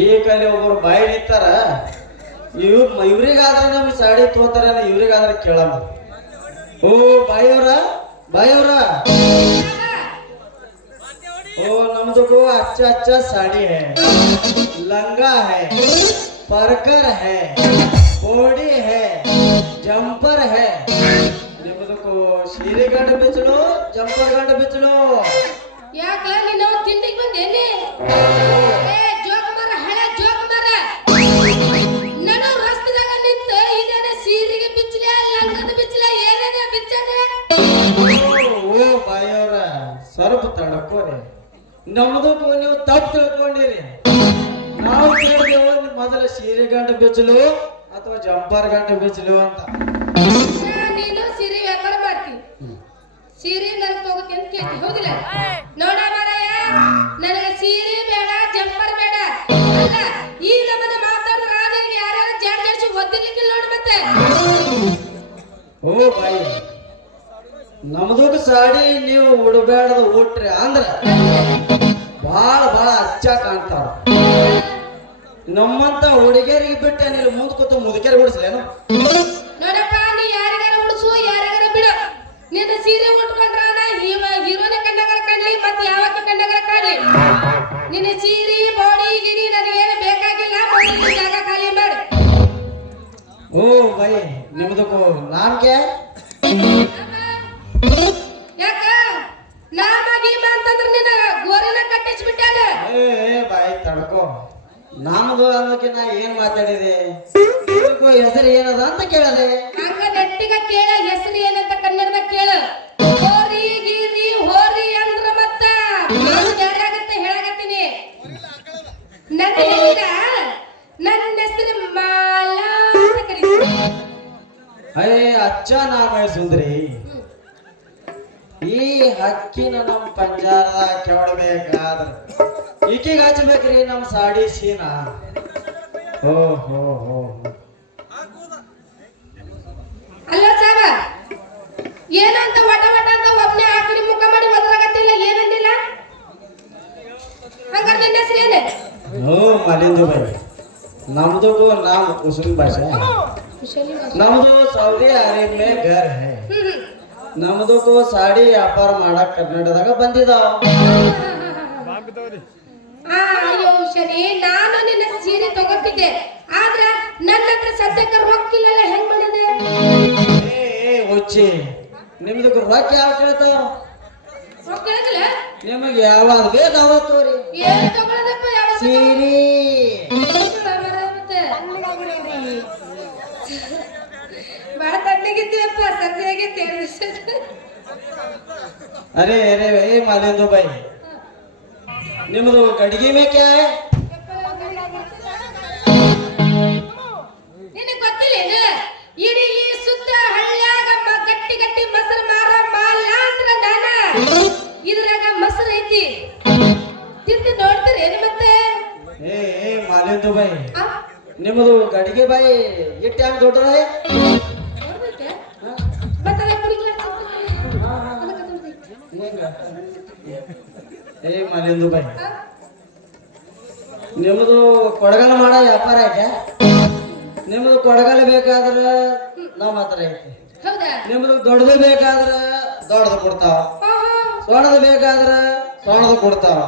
ಈಗಲ್ಲಿ ಒಬ್ಬರು ಬಾಯಿ ನಿಂತಾರ ಇವ್ರಿಗಾದ್ರೆ ನಮ್ ಸಾಡಿ ತೋತಾರ ಇವ್ರಿಗಾದ್ರೆ ಕೇಳಮ್ಮ. ಓ ಬಾಯಿಯವ್ರ ಬಾಯಿಯವ್ರ ओ नमदो को अच्छा अच्छा साड़ी है, लंगा है, परकर है, बॉडी है, जंपर है. निम्मदो को सीरे गंड बेच लो, जंपर गंड बेच लो. ಯಾಕ ನೀನು ತಿಂಡಿಗೆ ಬಂದೇನೆ? ಏ ಜೋಕ್ ಮರ ಹಳೆ ಜೋಕ್ ಮರ ನಡು ರಸ್ತೆದಾಗ ನಿಂತ ಇದೇನೆ ಸೀರೆಗೆ ಬಿಚ್ಚಲೆ ಲಂಗದ ಬಿಚ್ಚಲೆ ಏನೇನೆ ಬಿಚ್ಚನೆ. ಓ ಬಾಯಿಯವರ ಸ್ವಲ್ಪ ತಡಕೋರಿ. ನಮ್ಮದಕ್ಕೂ ನೀವು ತಪ್ಪು ತಿಳ್ಕೊಂಡಿರಿ. ನಾವು ಕೇಳಿದೆವು ಮೊದಲ ಸೀರೆ ಗಂಟು ಬಿಚ್ಚಲು ಅಥವಾ ಜಂಪರ್ ಗಂಟು ಬಿಚ್ಚಲು ಅಂತ. ನೀನು ಸೀರೆ ವ್ಯಾಪಾರ ಮಾಡ್ತಿ, ಸೀರೆ ನನಗೆ ಹೋಗುತ್ತೆ ಅಂತ ಕೇಳ್ತಿ, ಹೌದಿಲ್ಲ? ನೋಡ ಮಾರಾಯ, ನನಗೆ ಸೀರೆ ಬೇಡ ಜಂಪರ್ ಬೇಡ. ಅಲ್ಲ ಈ ನಮ್ಮನ್ನ ಮಾತಾಡಿದ ರಾಜನಿಗೆ ಯಾರ್ಯಾರು ಜಾಡ್ ಜಾಡ್ಸಿ ಒದ್ದಿರ್ಲಿಕ್ಕಿಲ್ಲ ನೋಡಿ ಮತ್ತೆ. ಓ ಬಾಯಿ, ನಮ್ಮದಕ್ಕೂ ಸಾಡಿ ನೀವು ಉಡಬೇಡದ ಊಟ್ರಿ ಅಂದ್ರ ಭಾಳ ಭಾಳ ಅಚ್ಚ ಕಾಣ್ತಾವ. ನಮ್ಮಂತ ಹುಡುಗಿಯರಿಗೆ ಬಿಟ್ಟೆ ನೀನು ಮುಂದ್ ಕೂತ ಮುದುಕಿಯರಿಗೆ ಉಡಿಸ್ಲೇನು? ನೋಡಪ್ಪ, ನೀ ಯಾರಿಗಾರ ಉಡ್ಸು, ಯಾರಿಗಾರ ಬಿಡು. ನಿನ್ನ ಸೀರೆ ಉಟ್ಕೊಂಡ್ರ ಹೀರೋನೆ ಕಂಡಾಗರ ಕಾಣ್ಲಿ, ಮತ್ತೆ ಯಾವಕ್ಕೆ ಕಂಡಾಗರ ಕಾಣ್ಲಿ. ನಿನ್ನ ಸೀರೆ ಬಾಡಿ ಗಿಡಿ ನನಗೇನು ಬೇಕಾಗಿಲ್ಲ. ಮೊದಲು ಜಾಗ ಖಾಲಿ ಮಾಡು. ಓ ಬೈ, ನಿಮ್ದಕ್ಕೂ ನಾಮ್ಗೆ ಯಾಕ ನಾಮ ಗೀಮ ಅಂತಂದ್ರ ನಿನ್ನ ಗೋರಿನ ಕಟ್ಟಿಸ್ಬಿಟ್ಟಾನ. ಏ ಬಾಯಿ ತಡ್ಕೋ, ನಮ್ದು ಅನ್ನೋಕೆ ನಾ ಏನ್ ಮಾತಾಡಿದೆ? ಹೆಸರು ಏನದ ಅಂತ ಕೇಳದೆ. ಹಂಗ ನೆಟ್ಟಿಗ ಕೇಳ, ಹೆಸರು ಏನಂತ ಕನ್ನಡದಾಗ ಕೇಳ. ಹೋರಿ ಗಿರಿ ಹೋರಿ ಅಂದ್ರ ಮತ್ತ ಯಾರಾಗತ್ತ ಹೇಳಾಕತ್ತೀನಿ. ನನ್ನ ಹೆಸರು ಮಾಲಾ ಅಂತ ಕರೀತೀನಿ. ಅಯ್ಯ ಅಚ್ಚ ನಾಮ ಸುಂದ್ರಿ. ಈ ಹಕ್ಕಿನ ನಮ್ಮ ಪಂಜಾರದಾಗ ಕೆಡಬೇಕಾದ್ರ ಈಕಿಗೆ ಹಚ್ಚಬೇಕ್ರಿ ನಮ್ಮ ಸಾಡಿ ಸೀನ. ಹೋ ಹೋ ಹೋ ಅಲ್ಲ ಸಾಬ, ಏನಂತ ವಟ ವಟ ಅಂತ ಒಬ್ನೇ ಆಕಡಿ ಮುಖ ಮಾಡಿ ಒದರಾಗತ್ತಿಲ್ಲ, ಏನಂದಿಲ್ಲ? ಹಂಗಾರೆ ನಿನ್ನ ಹೆಸರು ಏನೇ? ಹೋ ಮಲಿಂದು ಬೈ, ನಮ್ದು ನಾಮ್ ಕುಸುಮ್ ಭಾಷೆ. ನಮ್ದು ಸೌದಿ ಅರೇಬಿಯಾ ಘರ್ ಹೈ. ನಮ್ದಕ್ಕೂ ಸಾಡಿ ವ್ಯಾಪಾರ ಮಾಡಕ್ ಕರ್ನಾಟಕದಾಗ ಬಂದಿದಾವ. ಅಯ್ಯೋ ಶನಿ, ನಾನು ನಿನ್ನ ಸೀರೆ ತಗೋತಿದ್ದೆ, ಆದ್ರ ನನ್ನ ಹತ್ರ ಸದ್ಯಕ್ಕೆ ರೊಕ್ಕಿಲ್ಲಲ್ಲ, ಹೆಂಗ್ ಮಾಡಿದೆ? ಏ ಹುಚ್ಚಿ, ನಿಮ್ದಕ್ಕೂ ರೊಕ್ಕ ಯಾವ ಕೇಳ್ತಾವ? ರೊಕ್ಕ ಹೇಗಿಲ್ಲ? ನಿಮಗೆ ಯಾವಾಗ ಬೇಕು ಅವಾಗ ತೋರಿ. ಏನು ತಗೊಳ್ಳೋದಪ್ಪ? ಯಾವ ಸೀರಿ ಬಹಳ ತಣ್ಣಗಿದ್ದೀವಪ್ಪ, ಸಂಜೆ ಆಗೈತೆ 2 ದಿವಸ. ಅರೆ ಅರೆ ಏ ಮಾಲಿಂದು ಬೈ, ನಿಮ್ದು ಗಡಿಗೆ ಮೇ ಕ್ಯಾ ಹೈ? ನಿನಗೆ ಗೊತ್ತಿಲ್ಲ? ಇಡೀ ಸುತ್ತ ಹಳ್ಳ್ಯಾಗ ಗಟ್ಟಿ ಗಟ್ಟಿ ಮೊಸರು ಮಾರ ಮಾಲ ಅಂದ್ರ ನಾನ. ಇದ್ರಾಗ ಮೊಸರು ಐತಿ, ತಿಂದು ನೋಡ್ತೀರಿ ಏನು ಮತ್ತೆ? ಏ ಮಾಲಿಂದು ಬೈ, ನಿಮ್ಮದು ಗಡಿಗೆ ಬಾಯಿ ಇಟ್ಟು ಹೆಂಗ್ ದೊಡ್ಡದ? ಏ ಮಾಲಿಂದು ಬೈ, ನಿಮ್ಮದು ಕೊಡಗಲ ಮಾಡೋ ವ್ಯಾಪಾರ ಐತೆ. ನಿಮ್ದು ಕೊಡಗಲ ಬೇಕಾದ್ರ ನಮ್ಮ ಹತ್ರ ಐತಿ. ನಿಮ್ದು ದೊಡ್ಡದು ಬೇಕಾದ್ರ ದೊಡ್ಡದು ಕೊಡ್ತಾವ, ಸೋಣದು ಬೇಕಾದ್ರ ಸೋಣದು ಕೊಡ್ತಾವ.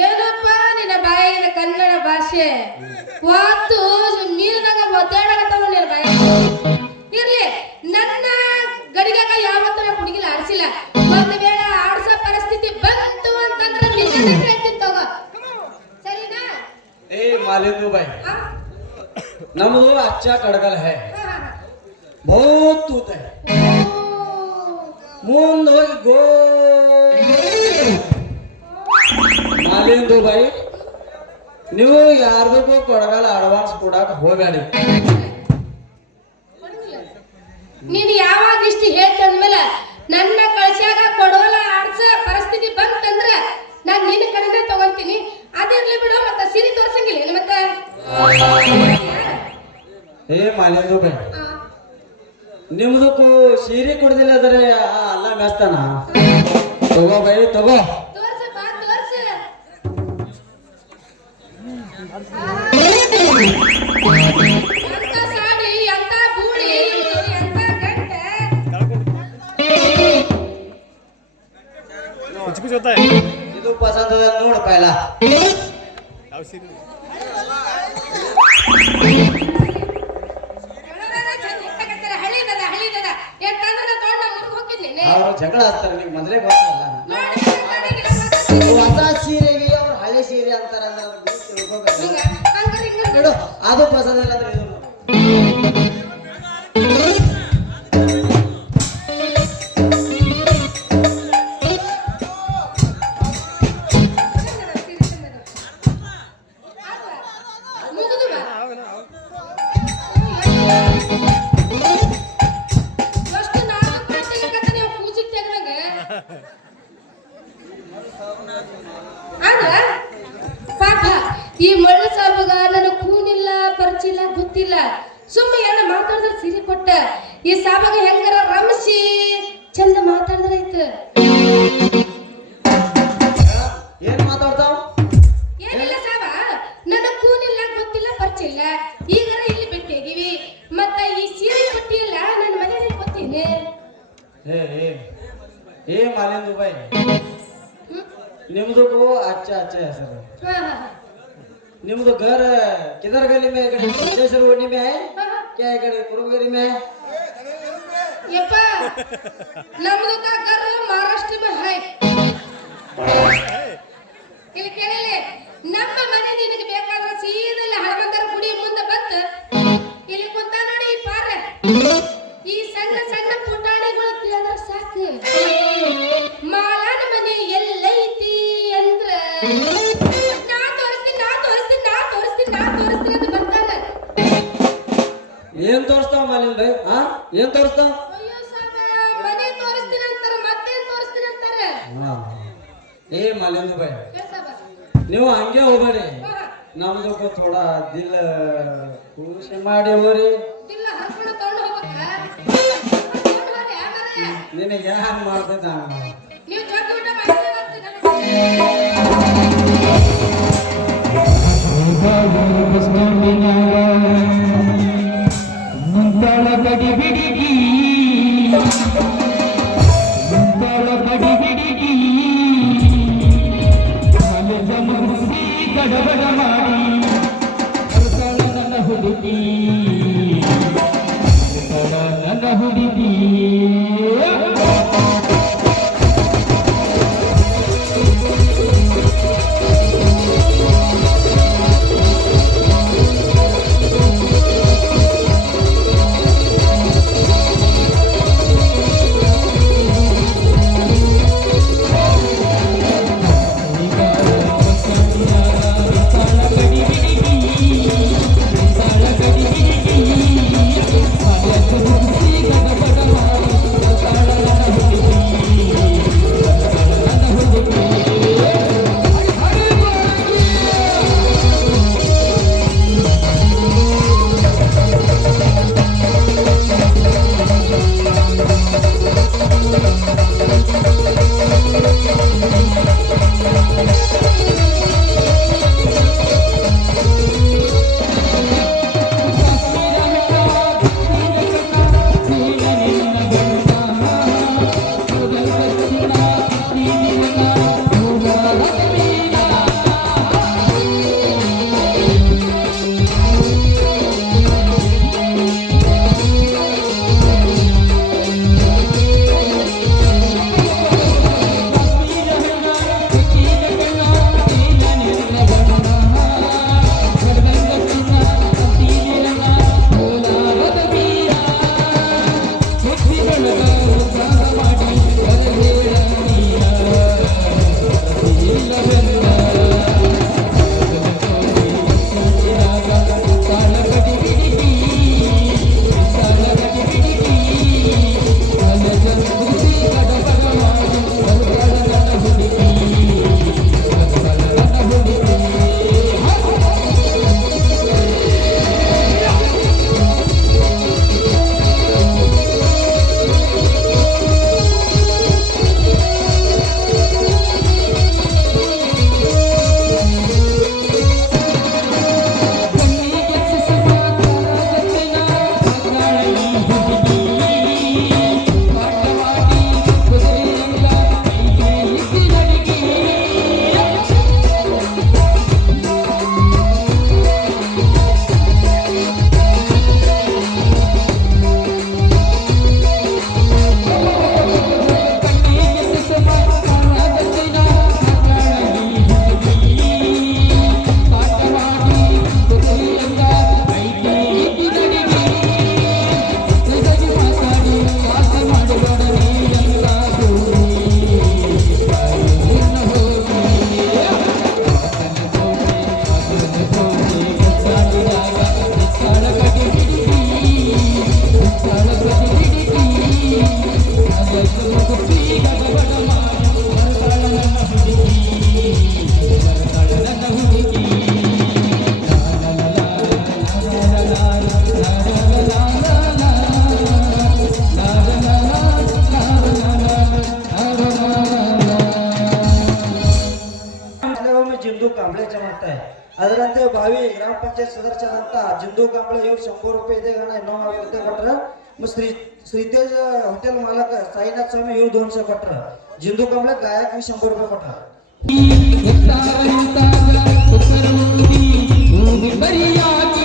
ಏನಪ್ಪ ನಿನ್ನ ಬಾಯಿನ ಕನ್ನಡ ಭಾಷೆ? ವಾತು ನೀರಿನಾಗ ಒದ್ದಾಡಕತ್ತಾವ ನಿನ್ನ ಬಾಯಿ. ಇರ್ಲಿ, ನನ್ನ ಗಡಿಗಾಗ ಯಾವತ್ತೂ ನಾ ಹುಡುಗಿಲ ಆಡಿಸಿಲ್ಲ. ಒಂದು ವೇಳೆ ಆಡ್ಸೋ ಪರಿಸ್ಥಿತಿ ಬಂತು ಅಂತಂದ್ರೆ ನಿನ್ನ ಹೇಳ್ತೀನಿ ತಗೋ, ಸರಿನಾ? ಏ ಮಾಲಿಂದು ಬೈ, ನಮ್ದು ಅಚ್ಚಾ ಕಡಗಲ್ ಹೈ, ಬಹುತ್ ತೂತ ಹೈ. ಮುಂದೆ ಹೋಗಿ ಗೋ ಮಾಲಿಂದು ಬೈ, ನೀವು ಯಾರ್ದಕ್ಕೂ ಕೊಡಗಲ್ಲ ಅಡ್ವಾನ್ಸ್ ಕೊಡಕ್ ಹೋಗಬೇಡಿ. ನೀನು ಯಾವಾಗ ಇಷ್ಟು ಹೇಳ್ತಿ ಅಂದ್ಮೇಲೆ ನನ್ನ ಕಳ್ಸ್ಯಾಗ ಕೊಡೋಲ ಆಡ್ಸ ಪರಿಸ್ಥಿತಿ ಬಂತಂದ್ರ ನಾನು ನಿನ್ನ ಕಡೆನೇ ತಗೊಂತೀನಿ. ಅದಿರ್ಲಿ ಬಿಡು, ಮತ್ತೆ ಸಿರಿ ತೋರ್ಸಂಗಿಲ್ಲ ಮತ್ತೆ. ಏ ಮಾಲಿಂದು ಬೈ, ನಿಮ್ದಕ್ಕೂ ಸೀರೆ ಕೊಡದಿಲ್ಲ ಅಂದ್ರೆ ಅಲ್ಲ ಮೆಸ್ತಾನ. ತಗೋ ಬೈ ತಗೋ. ತೋರ್ಸಪ್ಪ ತೋರ್ಸ. ಎಂತ ಸಾಡಿ, ಎಂತ ಗೂಳಿ, ಎಂತ ಗಂಟೆ. ಇದು ಪಸಂದ ನೋಡು ಪೈಲ. ಅವ್ರು ಜಗಳ ಹಚ್ತಾರೆ, ನಿಮ್ಗೆ ಮೊದಲೇ ಗೊತ್ತಲ್ಲ. ಹೊಸ ಸೀರೆಗೆ ಅವ್ರು ಹಳೆ ಸೀರೆ ಅಂತಾರ ನೋಡು, ಅದು ಪಸಂದ ಇಲ್ಲ ಅಂದ್ರೆ ಇದು ಈ ಮಳ್ಳ ಸಾಬಗ ನನ್ನ ಕೂನಿಲ್ಲ, ಪರಿಚಿಲ್ಲ, ಗೊತ್ತಿಲ್ಲ. ಸುಮ್ಮನೆ ಎಲ್ಲ ಮಾತಾಡಿದ್ರೆ ಸಿರಿ ಕೊಟ್ಟ. ಈ ಸಾಬಗ ಹೆಂಗಾರ ರಮಿಸಿ ಚಂದ ಮಾತಾಡಿದ್ರಾಯ್ತು. ಏನ್ ಮಾತಾಡ್ತಾವ್? ಏನಿಲ್ಲ ಸಾವ, ನನ್ನ ಕೂನಿಲ್ಲ ಗೊತ್ತಿಲ್ಲ ಪರಿಚಯ ಇಲ್ಲ, ಈಗರ ಇಲ್ಲಿ ಭೇಟಿಯಾಗಿವಿ. ಮತ್ತ ಈ ಸೀರೆ ಕೊಟ್ಟಿಲ್ಲ, ನನ್ನ ಮನೆಯಲ್ಲಿ ಗೊತ್ತೀನಿ. ಏ ಏ ಏ ಮಾಲಿಂದು ಬಾಯ್, ನಿಮ್ದಕ್ಕೂ ಅಚ್ಚ ಅಚ್ಚ ಹೆಸರು. निम्दो घर किधर गली में इकड़े पंचेश्वर ओढ़नी में है क्या इकड़े कुरुब गली में है? यप्पा नम्दो का घर महाराष्ट्र में है. ಇಲ್ಲಿ ಕೇಳಲೆ ನಮ್ಮ ಮನೆ ನಿನಗೆ ಬೇಕಾದ್ರೆ ಸೀದಲ್ಲ ಹಳಮಂದರ ಗುಡಿ ಮುಂದೆ ಬಂದು ಇಲ್ಲಿ ಕುಂತ ನೋಡಿ ಈ ಪಾರ ಈ ಸಣ್ಣ ಸಣ್ಣ ಪುಟಾಣಿಗಳು ಕೇಳಿದ್ರೆ ಸಾಕು ಮಾಲನ ಮನೆ ಎಲ್ಲೈತಿ ಅಂದ್ರ ಏನ್ ತೋರಿಸ್ತಾವ ಮಾಲಿನ್ ಬೈ? ಏನ್ ತೋರಿಸ್ತಾವ? ಅಯ್ಯೋ ಸಾಕ ಮನೆ ತೋರಿಸ್ತೀನಿ ಅಂತಾರ, ಮತ್ತೇನ್ ತೋರಿಸ್ತೀನಿ ಅಂತಾರ. ಏ ಮಾಲಿನ್ ಬೈ, ನೀವು ಹಂಗೆ ಹೋಗ್ಬೇಡಿ, ನಮ್ದು ಥೋಡ ದಿಲ್ ಖುಷಿ ಮಾಡಿ ಹೋಗ್ರಿ. ದಿಲ್ಲ ಹರ್ಕೊಂಡು ತಗೊಂಡು ಹೋಗ್ಬೇಕಾ? ನಿನಗೆ ಹ್ಯಾಂಗ ಮಾಡ್ತೈತ ನೀವು ಜಗ್ಗ ಊಟ ಮಾಡಿ ಮುಂತಾಳ ಕಡಿ ಬಿಡಿಗಿ ಮುಂತಾಳ ಕಡಿ ಬಿಡಿಗಿ ಕಾಲೇಜ ಮುಗಿಸಿ ಗಡಬಡ ಮಾಡಿ ಕಳ್ತಾಳ ನನ್ನ ಹುಡುಗಿ ನನ್ನ ಹುಡುಗಿ जिंदू कांबळेच्या मागताय ಅದರಂತೆ ಭಾವಿ ಗ್ರಾಮ ಪಂಚಾಯತ್ ಸದಸ್ಯರಂತ ಜಿಂದು ಕಾಂಬಳೆ ಇವ್ರು 100 ರೂಪಾಯಿ ಇದೆ ಗಣ ಇನ್ನೊಂದು ರೂಪಾಯಿ ಕೊಟ್ರ ಶ್ರೀತೇಜ್ ಹೋಟೆಲ್ ಮಾಲಕ ಸಾಯಿನಾಥ್ ಸ್ವಾಮಿ ಇವ್ರು 200 ಕೊಟ್ರ ಜಿಂದು ಕಾಂಬಳೆ ಗಾಯಕ 100 ರೂಪಾಯಿ ಕೊಟ್ರ ಎತ್ತಾರ ನಿಂತಾಗ ಉತ್ತರ ನುಡಿ, ಭೂಮಿ ಬರಿಯಾಗಿ